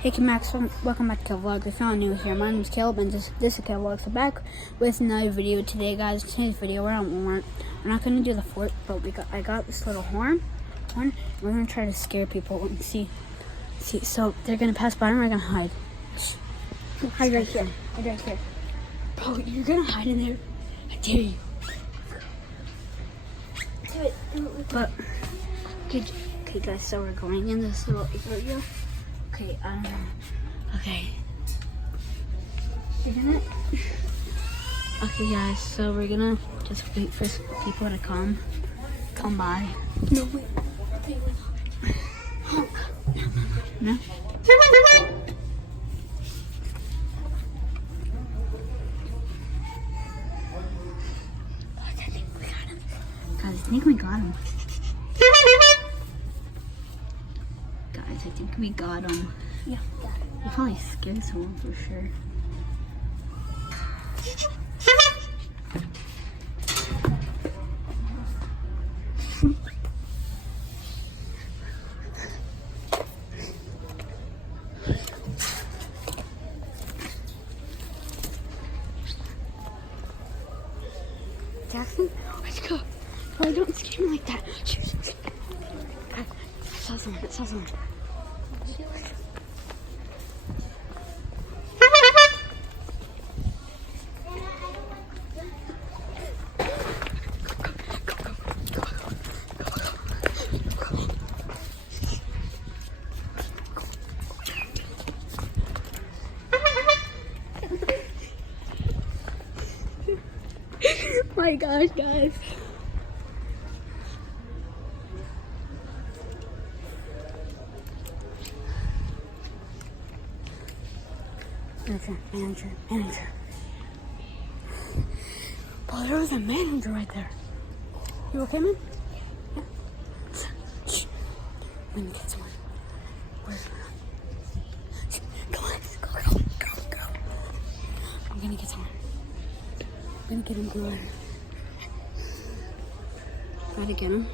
Hey Max, welcome back to Vlog. If you're not new here, my name is Caleb and this is Vlog. So back with another video today, guys. Today's video, we're at Walmart. We're not gonna do the fort, but I got this little horn. We're gonna try to scare people and see. So they're gonna pass by and we're gonna hide. Hide right here. Hide right here. Bro, you're gonna hide in there. I dare you. Do it. But okay, guys. So we're going in this little area. Okay, Okay, guys, so we're gonna just wait for people to come by. No, wait. No? Guys, I think we got him. Guys, I think we got him. Yeah. You probably scared someone for sure. Jackson, let's go. Oh, don't scare me like that. I saw someone. My gosh, guys. Manager. Oh, there was a manager right there. You okay, man? Yeah. Shh. I'm gonna get someone. Where's Shh. Come on. Go. I'm gonna get someone. I'm gonna get him good. Try to get him.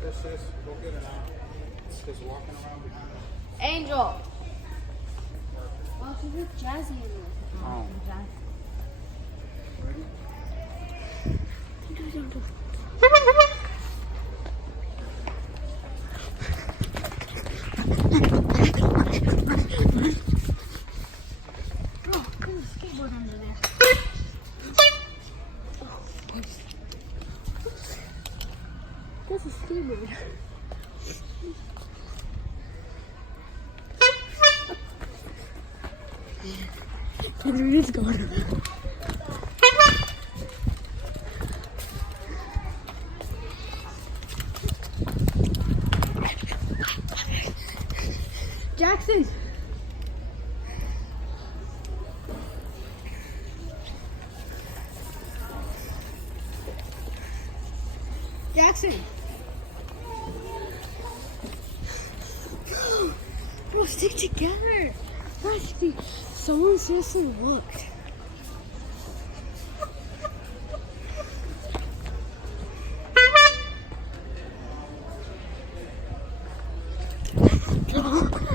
Go get it out. Just walking around behind us. Angel! Well, she's with Jazzy in there. Oh. Ready? Bro, there's a skateboard under there. That's a skateboard. There is going. Jackson. Bro, stick together. Rusty, someone seriously looked.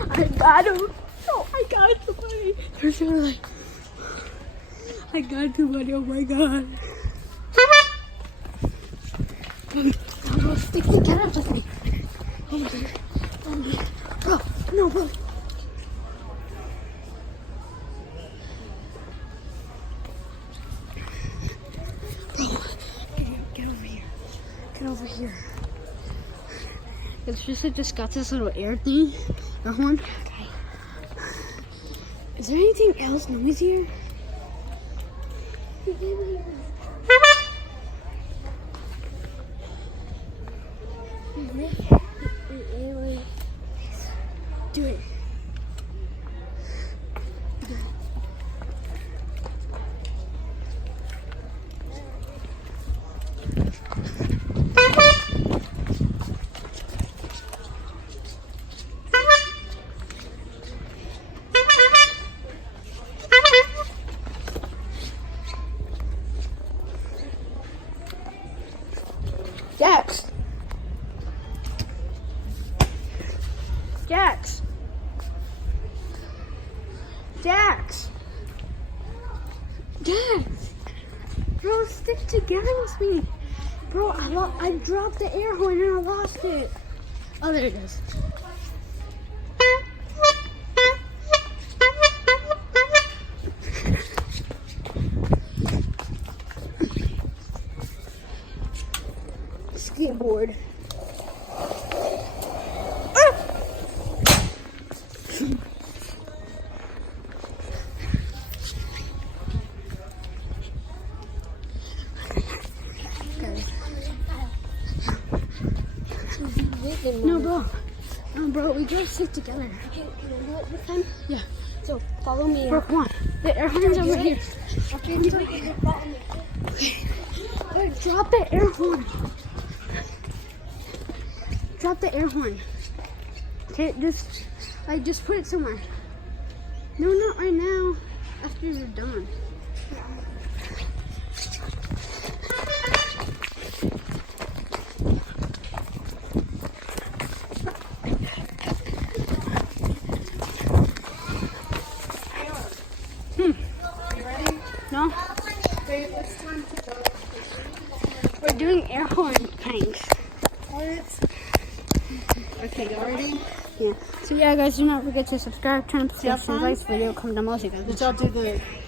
I got him. Oh, I got somebody. They're so like, I got somebody. Oh my god. Bro, stick together, Justin. Oh my god. Oh my god. Bro, no, bro. Get over here. It's just got this little air thing. That one. Okay. Is there anything else noisier? Do it. Jax. Jax. Jax. Jax. Bro, stick together with me. Bro, I dropped the air horn and I lost it. Oh, there it is. Skateboard. No, bro, we gotta stick together. Can I do it this time? Yeah. So follow me. Bro, come on. The air horn's over here. Okay, do it. You follow me. Wait, drop the air horn. Drop the air horn. Okay, just put it somewhere. No, not right now. After you're done. No? Wait, it's time to go. We're doing air horn pranks. Okay, you ready? Yeah. So yeah, guys, do not forget to subscribe, turn on See how notifications, fun? like this video, comment down below so you guys. Did y'all do the